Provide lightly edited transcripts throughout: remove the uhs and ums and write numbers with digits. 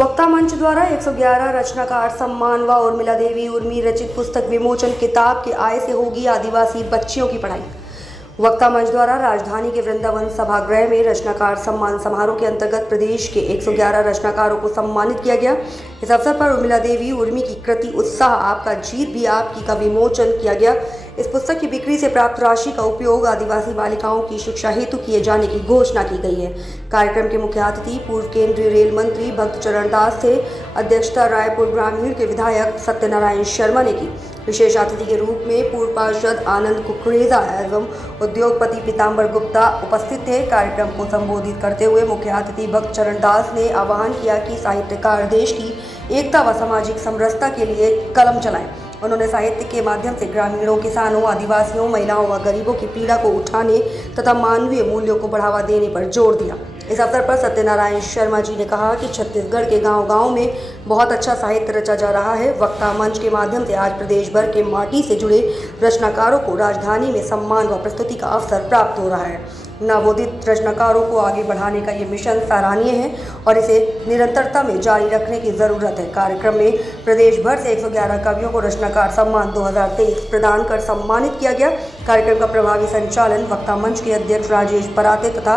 वक्ता मंच द्वारा 111 रचनाकार सम्मान व उर्मिला देवी उर्मी रचित पुस्तक विमोचन। किताब के आय से होगी आदिवासी बच्चियों की पढ़ाई। वक्ता मंच द्वारा राजधानी के वृंदावन सभागृह में रचनाकार सम्मान समारोह के अंतर्गत प्रदेश के 111 रचनाकारों को सम्मानित किया गया। इस अवसर पर उर्मिला देवी उर्मी की कृति उत्साह आपका जीत भी आपकी का विमोचन किया गया। इस पुस्तक की बिक्री से प्राप्त राशि का उपयोग आदिवासी बालिकाओं की शिक्षा हेतु किए जाने की घोषणा की गई है। कार्यक्रम के मुख्य अतिथि पूर्व केंद्रीय रेल मंत्री भक्त चरण दास थे। अध्यक्षता रायपुर ग्रामीण के विधायक सत्यनारायण शर्मा ने की। विशेष अतिथि के रूप में पूर्व पार्षद आनंद कुकरेजा एवं उद्योगपति पीताम्बर गुप्ता उपस्थित थे। कार्यक्रम को संबोधित करते हुए मुख्य अतिथि भक्त चरण दास ने आह्वान किया कि साहित्यकार देश की एकता व सामाजिक समरसता के लिए कलम चलाएं। उन्होंने साहित्य के माध्यम से ग्रामीणों, किसानों, आदिवासियों, महिलाओं व गरीबों की पीड़ा को उठाने तथा मानवीय मूल्यों को बढ़ावा देने पर जोर दिया। इस अवसर पर सत्यनारायण शर्मा जी ने कहा कि छत्तीसगढ़ के गांव-गांव में बहुत अच्छा साहित्य रचा जा रहा है। वक्ता मंच के माध्यम से आज प्रदेश भर के माटी से जुड़े रचनाकारों को राजधानी में सम्मान व प्रस्तुति का अवसर प्राप्त हो रहा है। नवोदित रचनाकारों को आगे बढ़ाने का ये मिशन सराहनीय है और इसे निरंतरता में जारी रखने की ज़रूरत है। कार्यक्रम में प्रदेश भर से 111 कवियों को रचनाकार सम्मान 2023 प्रदान कर सम्मानित किया गया। कार्यक्रम का प्रभावी संचालन वक्ता मंच के अध्यक्ष राजेश पराते तथा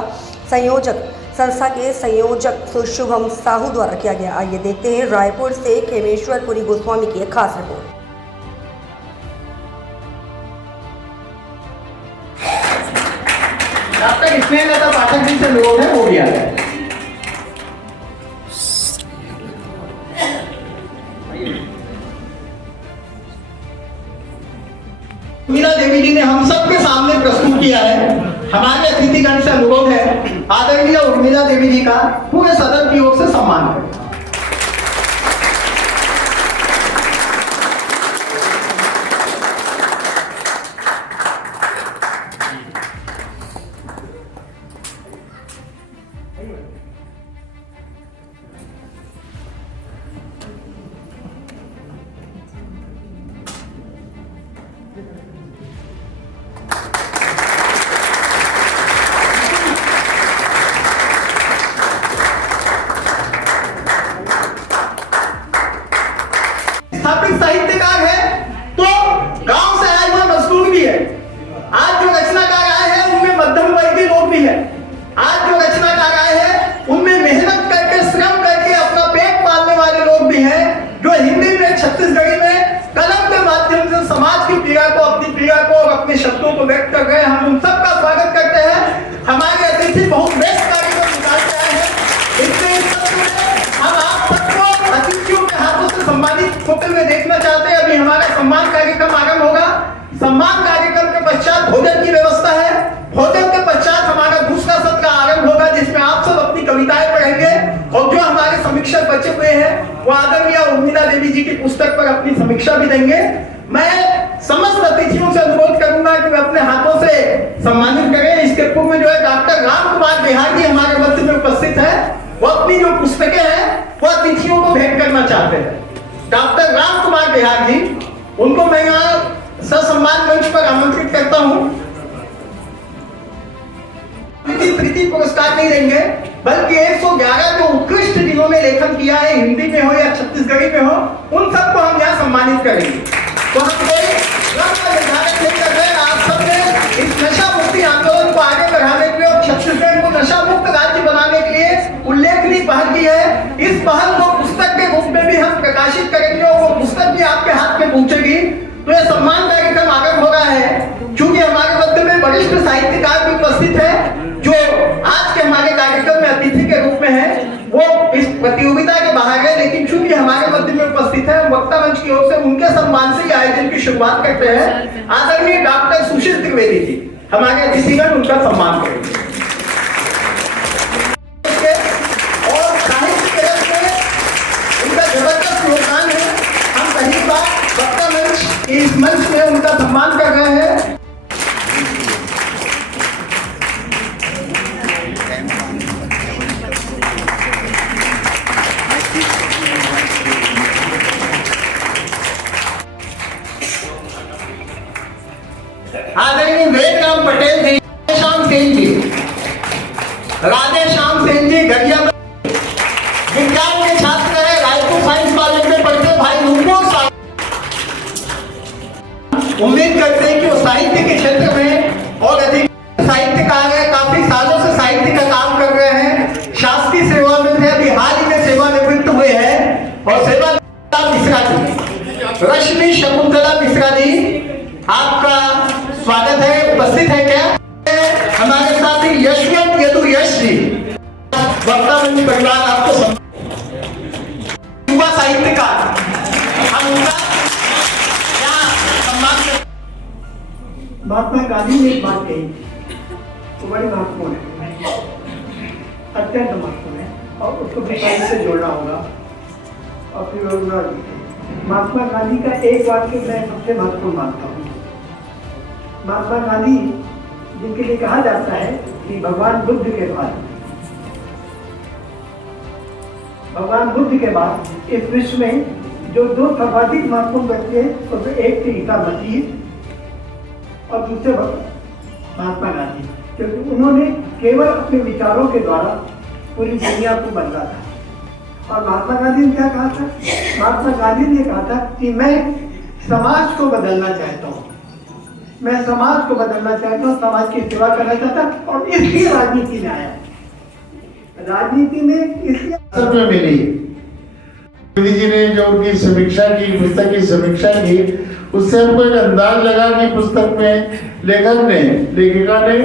संस्था के संयोजक शुभम साहू द्वारा किया गया। आइए देखते हैं रायपुर से खेमेश्वरपुरी गोस्वामी की एक खास रिपोर्ट। आपका इसमें लगा पाठक जी से अनुरोध है वो भी आ जाए। उर्मिला देवी जी ने हम सबके सामने प्रस्तुत किया है। हमारे अतिथिगण से अनुरोध है आदरणीय उर्मिला देवी जी का पूरे सदन की ओर से सम्मान करें। स्थापित साहित्यकार है तो गांव से आए हुए मजदूर भी है। आज जो रचनाकार आए हैं उनमें मध्यम वर्गीय लोग भी है। आज जो रचनाकार आए हैं उनमें मेहनत करके श्रम करके अपना पेट पालने वाले लोग भी हैं, जो हिंदी में छत्तीसगढ़ी में कलम के माध्यम से समाज की पीड़ा को, अपनी पीड़ा को और अपने शब्दों को व्यक्त कर रहे हैं। हम उन सबका स्वागत करते हैं। हमारे अतिथि बहुत बेस्ट कार्यक्रम निकाल के आए हैं। इसलिए हम आप सबको अतिथियों के हाथों से सम्मानित होते हुए देखना चाहते हैं। अभी हमारा सम्मान कार्यक्रम आरंभ होगा। सम्मान कार्यक्रम के पश्चात भोजन की व्यवस्था है। भोजन के पश्चात हमारा दूसरा सत्र आरंभ होगा जिसमें आप सब अपनी कविताएं पढ़ेंगे और जो हमारे समीक्षक बचे हुए हैं वो आदरणीय उर्मिला देवी जी की पुस्तक पर अपनी समीक्षा भी देंगे। मैं समस्त अतिथियों से अनुरोध करूंगा कि वे अपने हाथों से सम्मानित करें। इसके पूर्व में जो है डॉक्टर राम कुमार बिहार जी हमारे मध्य में उपस्थित है। वो अपनी जो पुस्तकें हैं वो अतिथियों को भेंट करना चाहते हैं। डॉक्टर राम कुमार बिहार जी, उनको मैं यहाँ ससम्मान मंच पर आमंत्रित करता हूँ। प्रीति पुरस्कार नहीं देंगे बल्कि 111 जो उत्कृष्ट जिन्होंने लेखन किया है, हिंदी में हो या छत्तीसगढ़ी में हो, उन सबको हम यहाँ सम्मानित करेंगे। तो हम कोई निर्धारित नहीं कर रहे हैं। आप सबने इस नशा मुक्ति आंदोलन को आगे बढ़ाने के लिए और छत्तीसगढ़ को नशा मुक्त राज्य बनाने के लिए उल्लेखनीय पहल की है। इस पहल को पुस्तक के रूप में भी हम प्रकाशित करेंगे और वो पुस्तक भी आपके हाथ में पहुंचेगी। तो ये सम्मान कार्यक्रम आरंभ हो रहा है। चूंकि हमारे मध्य में वरिष्ठ साहित्यकार भी उपस्थित है जो आज के हमारे कार्यक्रम में अतिथि के रूप में है, वो इस प्रतियोगिता के बाहर है, लेकिन चूंकि हमारे मध्य में उपस्थित है, वक्ता मंच की ओर से उनके सम्मान से आयोजन की शुरुआत करते हैं। आदरणीय डॉक्टर सुशील त्रिवेदी जी हमारे अतिथिगण, उनका सम्मान करेंगे। और साहित्य जगत में उनका जबरदस्त योगदान है। हम पहली बार वक्ता मंच इस मंच में उनका सम्मान कर रहे हैं। आदरणीय वेदराम पटेल जी, श्याम सेन जी, राधे श्याम सेन जी, विज्ञान के छात्र उम्मीद करते हैं कि वो साहित्य के क्षेत्र में और अधिक साहित्यकार है, काफी सालों से साहित्य का काम कर रहे हैं, शासकीय सेवा में थे, अभी हाल ही में सेवानिवृत्त हुए हैं। और सेवा मिश्रा जी, रश्मि शकुंतला मिश्रा जी, आपका स्वागत है, उपस्थित है क्या? हमारे साथ ही यशवंत यदु यश जी, वक्ता मंच परिवार आपको युवा साहित्यकार, हम उनका क्या सम्मान करते। महात्मा गांधी ने एक बात कही तो बड़ी महत्वपूर्ण है, अत्यंत महत्वपूर्ण है, और उसको विचार से जोड़ना होगा। और फिर महात्मा गांधी का एक वाक्य मैं सबसे महत्वपूर्ण मानता हूँ। महात्मा गांधी जिनके लिए कहा जाता है कि भगवान बुद्ध के बाद इस विश्व में जो दो सर्वाधिक महत्वपूर्ण व्यक्ति हैं, उसमें एक थे ईसा मसीह और दूसरे महात्मा गांधी, क्योंकि उन्होंने केवल अपने विचारों के द्वारा पूरी दुनिया को बदला था। और महात्मा गांधी ने क्या कहा था? महात्मा गांधी ने कहा था कि मैं समाज को बदलना चाहता हूँ, मैं समाज को बदलना चाहता हूँ, समाज की सेवा करना चाहता हूँ, और इसलिए राजनीति में आया। राजनीति में इसलिए मिली जी ने जो उनकी समीक्षा की, पुस्तक की समीक्षा की, उससे हमको एक अंदाज लगा कि पुस्तक में लेखिका ने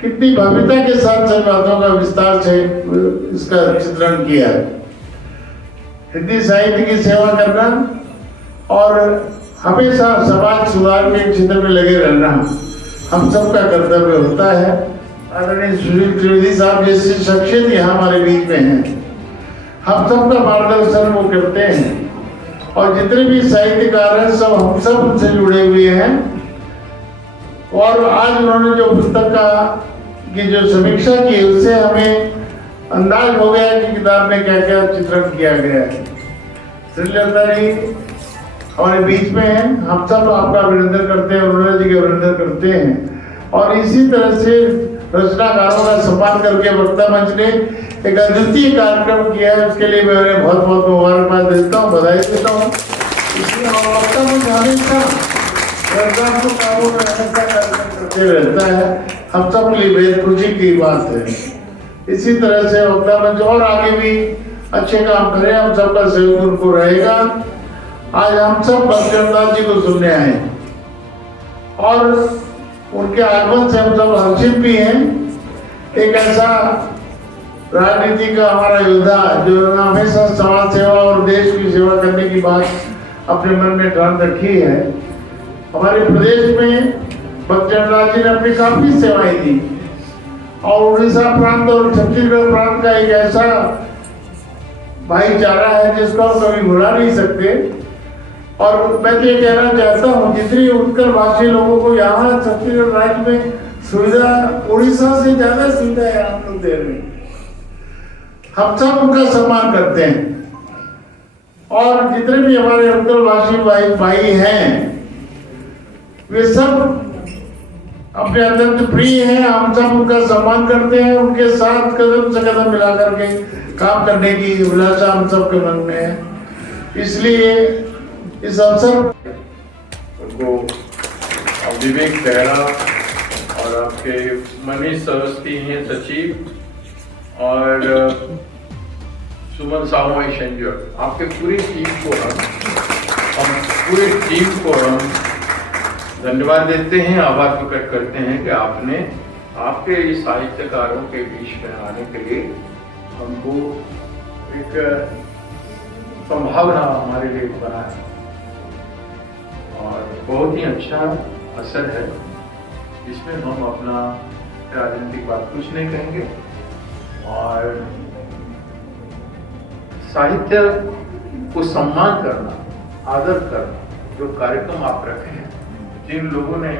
कितनी भव्यता के साथ सभी बातों का विस्तार से इसका चित्रण किया। हिंदी साहित्य की सेवा करना और हमेशा समाज सुधार के क्षेत्र में लगे रहना हम सबका कर्तव्य होता है। आदरणीय सुनील त्रिवेदी साहब जैसी शख्सियत यहाँ हमारे बीच में है, हम सबका मार्गदर्शन वो करते हैं, और जितने भी साहित्यकार हैं सब हम सब उनसे जुड़े हुए हैं। और आज उन्होंने जो पुस्तक की जो समीक्षा की, उससे हमें अंदाज हो गया कि किताब में क्या क्या चित्रण किया गया है। श्रीलता जी हमारे बीच में हैं, हम सब आपका अभिनंदन करते हैं, अरुणा जी का अभिनंदन करते हैं। और इसी तरह से रचनाकारों का सम्मान करके वक्ता मंच ने एक अद्वितीय कार्यक्रम किया है, उसके लिए मैं बहुत बहुत मुबारकबाद देता हूँ, बधाई देता हूँ। इसलिए वक्ता मंच हमेशा कामों में कार्यक्रम करते रहता है, हम सब के लिए बेहद खुशी की बात है। इसी तरह से वक्ता मंच और आगे भी अच्छे काम करें, हम सबका सहयोग उनको रहेगा। आज हम सब बंकरदास जी को सुनने आए और उनके आगमन से हम सब हर्षित भी हैं। एक ऐसा राजनीति का हमारा योद्धा जो हमेशा समाज सेवा और देश की सेवा करने की बात अपने मन में ठान रखी है। हमारे प्रदेश में बंकरदास जी ने अपनी काफी सेवाएं दी, और उड़ीसा प्रांत और छत्तीसगढ़ प्रांत का एक ऐसा भाईचारा है जिसको हम कभी भुला नहीं सकते। और मैं ये कहना चाहता हूँ, जितनी उत्तर भाषी लोगों को यहाँ छत्तीसगढ़ राज्य में सुविधा उड़ीसा से ज्यादा सुविधा है हम लोग देर में, हम सब उनका सम्मान करते हैं। और जितने भी हमारे उत्तर भाषी भाई हैं वे सब अपने अत्यंत प्रिय हैं, हम सब उनका सम्मान करते हैं, उनके साथ कदम से कदम मिला करके काम करने की अभिलाषा हम सबके मन में है। इसलिए इस अवसर उनको विवेक तेहरा और आपके मनीष अवस्थी हैं सचिव, और सुमन साहू एसेंजर, आपके पूरी टीम को हम धन्यवाद देते हैं, आभार प्रकट करते हैं कि आपने आपके इस साहित्यकारों के बीच में आने के लिए हमको एक संभावना हमारे लिए बना है, और बहुत ही अच्छा असर है। इसमें हम अपना राजनीतिक बात कुछ नहीं कहेंगे, और साहित्य को सम्मान करना, आदर करना, जो कार्यक्रम आप रखे हैं, जिन लोगों ने,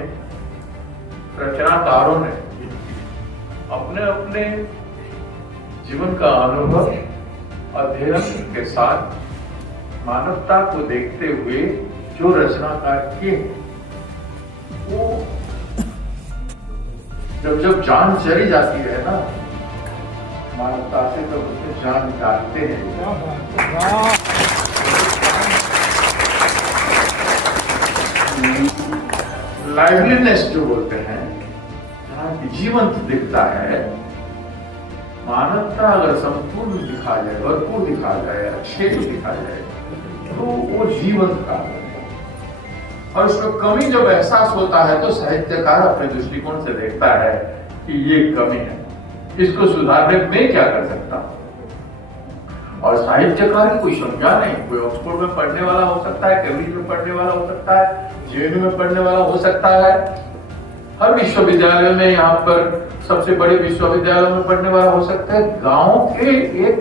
रचनाकारों ने अपने अपने जीवन का अनुभव अध्ययन के साथ मानवता को देखते हुए जो रचनाकार किए, वो जब जान चली जाती है ना मानवता से, तो उसमें जान निकालते हैं। लाइवलीनेस जो बोलते हैं, जहाँ की जीवंत दिखता है, मानवता अगर संपूर्ण दिखा जाए, भरपूर दिखा जाए, अच्छे से दिखा जाए, तो वो जीवंत काव्य है। और उसमें कमी जब एहसास होता है तो साहित्यकार अपने दृष्टिकोण से देखता है कि ये कमी है, इसको सुधारने में क्या कर सकता हूं। और साहित्यकार कोई संज्ञा नहीं, कोई ऑक्सफोर्ड में पढ़ने वाला हो सकता है, कैम्ब्रिज में पढ़ने वाला हो सकता है, जेएनयू में पढ़ने वाला हो सकता है, हर विश्वविद्यालय में, यहाँ पर सबसे बड़े विश्वविद्यालयों में पढ़ने वाला हो सकता है। गांव के एक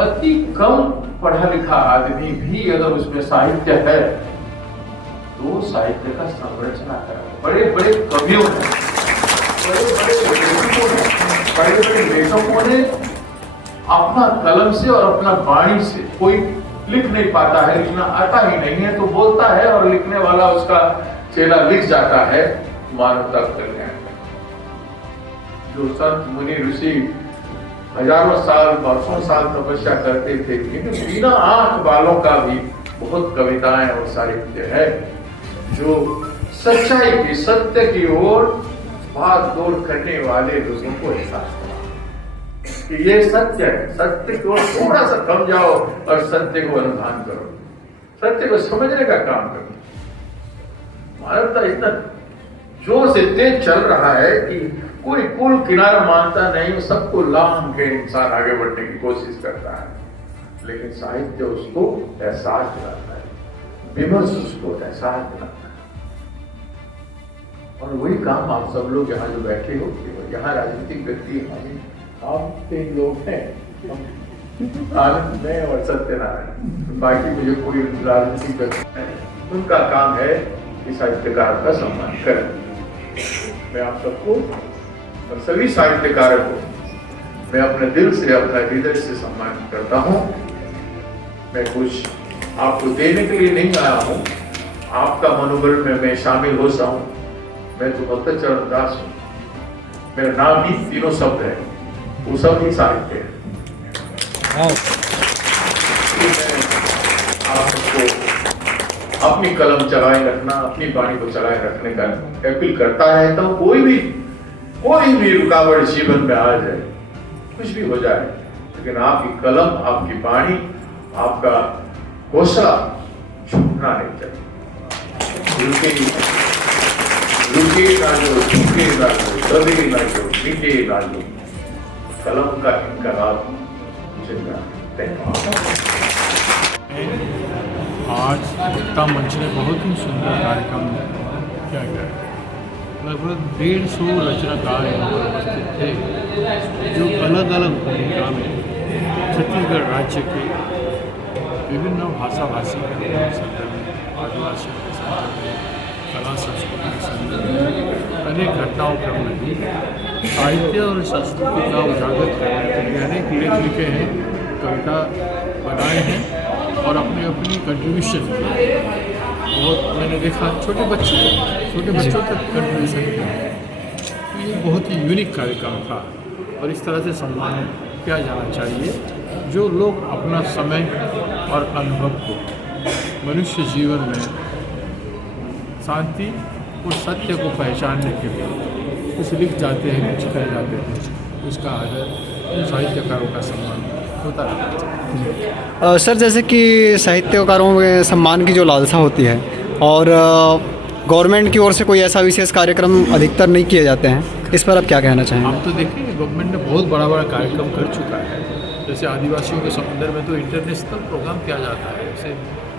अति कम पढ़ा लिखा आदमी भी अगर उसमें साहित्य है तो साहित्य का संरचना करा। बड़े बड़े कवियों ने, बड़े बड़े लेखकों ने, बड़े बड़े लेखकों ने अपना कलम से और अपना वाणी से, कोई लिख नहीं पाता है, लिखना आता ही नहीं है तो बोलता है और लिखने वाला उसका चेला लिख जाता है मानवता कल्याण। जो संत मुनि ऋषि हजारों साल, वर्षों साल तपस्या करते थे, लेकिन बिना आंख वालों का भी बहुत कविताएं और साहित्य है जो सच्चाई की, सत्य की ओर भाग दौड़ करने वाले लोगों को एहसास करा कि ये सत्य है, सत्य को थोड़ा सा थम जाओ और सत्य को अनुधान करो, सत्य को समझने का काम करो। मानवता इतना जोर से तेज चल रहा है कि कोई कुल किनारा मानता नहीं, सबको लांघ के इंसान आगे बढ़ने की कोशिश करता है, लेकिन साहित्य उसको एहसास दिलाता है, विमर्श उसको एहसास दिलाता है। और वही काम आप सब लोग यहाँ जो बैठे हो, यहाँ राजनीतिक व्यक्ति हम तीन लोग हैं, आनंद में और सत्यनारायण, बाकी मुझे कोई राजनीतिक व्यक्ति नहीं, उनका काम है कि साहित्यकार का सम्मान करें। मैं आप सबको और सभी साहित्यकारों को मैं अपने दिल से, अपने हृदय से सम्मान करता हूं। मैं कुछ आपको देने के लिए नहीं आया हूं, आपका मनोबल में मैं शामिल हो जाऊं। मैं तो भक्त चरण दास हूं, मेरा नाम ही तीनों शब्द है, वो सब ही साहित्य है। आप सबको अपनी कलम चलाए रखना, अपनी वाणी को चलाए रखने का अपील करता है। तो कोई भी रुकावट जीवन में आ जाए, कुछ भी हो जाए, लेकिन आपकी कलम, आपकी वाणी, आपका हौसला झुकना नहीं चाहिए। रुके ना जो, झुके ना जो, दबे ना जो, मिटे ना जो, कलम का इनकलाब जिंदा। आज वक्ता मंच ने बहुत ही सुंदर कार्यक्रम किया गया। लगभग 150 रचनाकार यहाँ पर उपस्थित थे जो अलग अलग भूमिका में छत्तीसगढ़ राज्य के विभिन्न भाषाभाषी के संदर्भ में, आदिवासियों के संदर्भ में, कला संस्कृति के संदर्भ में, अनेक घटनाओं क्रम में साहित्य और संस्कृति का उजागर करने के लिए अनेक लेख लिखे हैं, कविता बनाए हैं और अपनी अपनी कंट्रीब्यूशन किए। और मैंने देखा छोटे बच्चों तक कंट्रीब्यूशन किया। तो ये बहुत ही यूनिक कार्यक्रम था और इस तरह से सम्मान किया जाना चाहिए जो लोग अपना समय और अनुभव को मनुष्य जीवन में शांति और सत्य को पहचानने के लिए कुछ लिख जाते हैं, कुछ कह जाते हैं, उसका आदर साहित्यकारों का सम्मान होता रहता है। सर, जैसे कि साहित्यकारों में सम्मान की जो लालसा होती है और गवर्नमेंट की ओर से कोई ऐसा विशेष कार्यक्रम अधिकतर नहीं किए जाते हैं, इस पर आप क्या कहना चाहेंगे? आप तो देखिए गवर्नमेंट ने बहुत बड़ा कार्यक्रम कर चुका है। जैसे आदिवासियों के संदर्भ में तो इंटरनेशनल प्रोग्राम किया जाता है। जैसे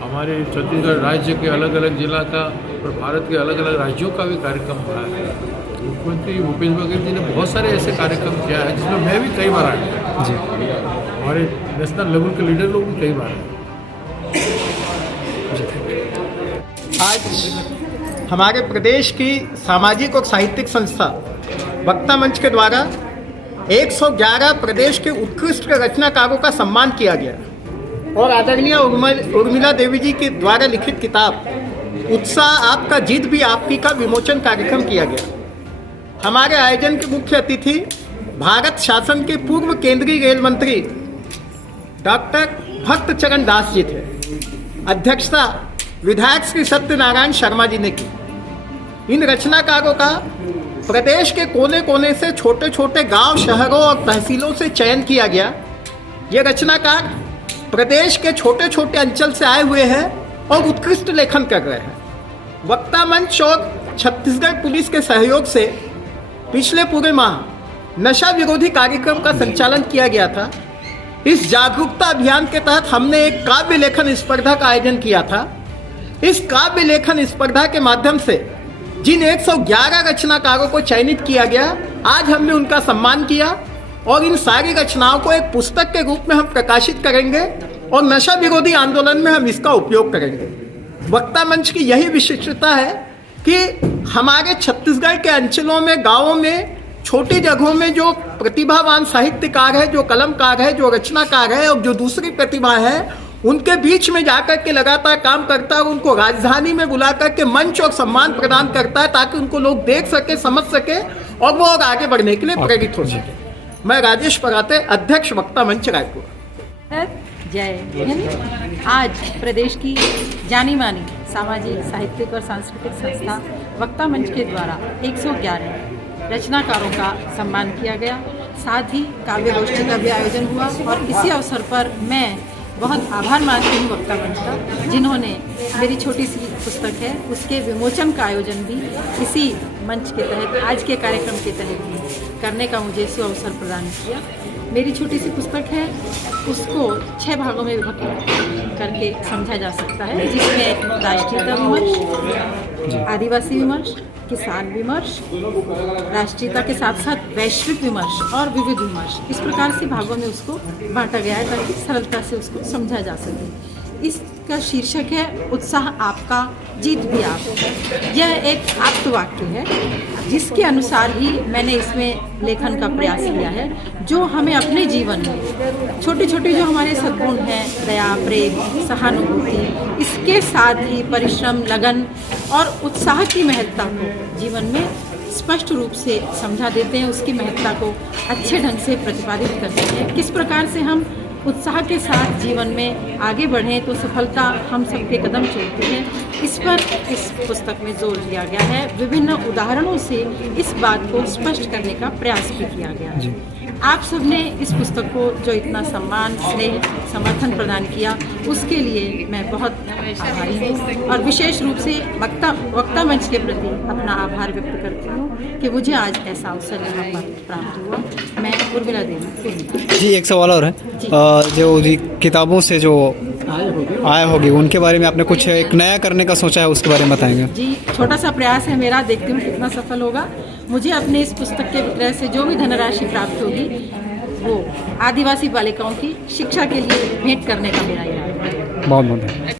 हमारे छत्तीसगढ़ राज्य के अलग अलग जिला का और भारत के अलग अलग राज्यों का भी कार्यक्रम हुआ है। मुख्यमंत्री भूपेश बघेल जी ने बहुत सारे ऐसे कार्यक्रम किया है जिसमें मैं भी कई बार आया जी। हमारे नेशनल लेवल के लीडर लोग भी कई बार आए। आज हमारे प्रदेश की सामाजिक और साहित्यिक संस्था वक्ता मंच के द्वारा 111 प्रदेश के उत्कृष्ट रचनाकारों का सम्मान किया गया और आदरणीय उर्मिला देवी जी के द्वारा लिखित किताब उत्साह आपका जिद भी आपकी का विमोचन कार्यक्रम किया गया। हमारे आयोजन के मुख्य अतिथि भारत शासन के पूर्व केंद्रीय रेल मंत्री डॉक्टर भक्त चरण दास जी थे। अध्यक्षता विधायक श्री सत्यनारायण शर्मा जी ने की। इन रचनाकारों का प्रदेश के कोने कोने से छोटे छोटे गांव, शहरों और तहसीलों से चयन किया गया। ये रचनाकार प्रदेश के छोटे छोटे अंचल से आए हुए हैं और उत्कृष्ट लेखन कर रहे हैं। वक्ता मंच और छत्तीसगढ़ पुलिस के सहयोग से पिछले पूरे माह नशा विरोधी कार्यक्रम का संचालन किया गया था। इस जागरूकता अभियान के तहत हमने एक काव्य लेखन स्पर्धा का आयोजन किया था। इस काव्य लेखन स्पर्धा के माध्यम से जिन 111 रचनाकारों को चयनित किया गया, आज हमने उनका सम्मान किया और इन सारी रचनाओं को एक पुस्तक के रूप में हम प्रकाशित करेंगे और नशा विरोधी आंदोलन में हम इसका उपयोग करेंगे। वक्ता मंच की यही विशिष्टता है कि हमारे छत्तीसगढ़ के अंचलों में, गाँवों में, छोटी जगहों में जो प्रतिभावान साहित्यकार है, जो कलमकार है, जो रचनाकार है और जो दूसरी प्रतिभा है, उनके बीच में जाकर के लगातार काम करता है और उनको राजधानी में बुला करके मंच और सम्मान प्रदान करता है ताकि उनको लोग देख सके, समझ सके और वो और आगे बढ़ने के लिए प्रेरित हो सके। मैं राजेश पराते, अध्यक्ष वक्ता मंच रायपुर। जय हिंद। आज प्रदेश की जानी मानी सामाजिक, साहित्यिक और सांस्कृतिक संस्था वक्ता मंच के द्वारा 111 रचनाकारों का सम्मान किया गया। साथ ही काव्य गोष्ठी का भी आयोजन हुआ और इसी अवसर पर मैं बहुत आभार मानती हूँ वक्ता मंच का, जिन्होंने मेरी छोटी सी पुस्तक है उसके विमोचन का आयोजन भी इसी मंच के तहत, आज के कार्यक्रम के तहत भी करने का मुझे सुअवसर प्रदान किया। मेरी छोटी सी पुस्तक है, उसको 6 भागों में विभक्त करके समझा जा सकता है, जिसमें राष्ट्रीयता विमर्श, आदिवासी विमर्श, किसान विमर्श, राष्ट्रीयता के साथ साथ वैश्विक विमर्श और विविध विमर्श, इस प्रकार से भागों में उसको बांटा गया है ताकि सरलता से उसको समझा जा सके। इसका शीर्षक है उत्साह आपका, जीत भी आप। यह एक आप्त वाक्य है जिसके अनुसार ही मैंने इसमें लेखन का प्रयास किया है, जो हमें अपने जीवन में छोटे छोटे जो हमारे सद्गुण हैं, दया, प्रेम, सहानुभूति, इसके साथ ही परिश्रम, लगन और उत्साह की महत्ता को जीवन में स्पष्ट रूप से समझा देते हैं, उसकी महत्ता को अच्छे ढंग से प्रतिपादित करते हैं। किस प्रकार से हम उत्साह के साथ जीवन में आगे बढ़ें तो सफलता हम सबके कदम चलती है, इस पर इस पुस्तक में जोर दिया गया है। विभिन्न उदाहरणों से इस बात को स्पष्ट करने का प्रयास भी किया गया है। आप सबने इस पुस्तक को जो इतना सम्मान, स्नेह, समर्थन प्रदान किया, उसके लिए मैं बहुत आभारी हूँ और विशेष रूप से वक्ता मंच के प्रति अपना आभार व्यक्त करती हूँ कि मुझे आज ऐसा अवसर यहाँ पर प्राप्त हुआ। मैं उर्मिला देवी। जी, एक सवाल और है, जो किताबों से जो आए होगी उनके बारे में आपने कुछ एक नया करने का सोचा है, उसके बारे में बताएंगे? जी, छोटा सा प्रयास है मेरा, देखती हूँ कितना सफल होगा। मुझे अपने इस पुस्तक के विक्रय से जो भी धनराशि प्राप्त होगी वो आदिवासी बालिकाओं की शिक्षा के लिए भेंट करने का मेरा इरादा है। बहुत बहुत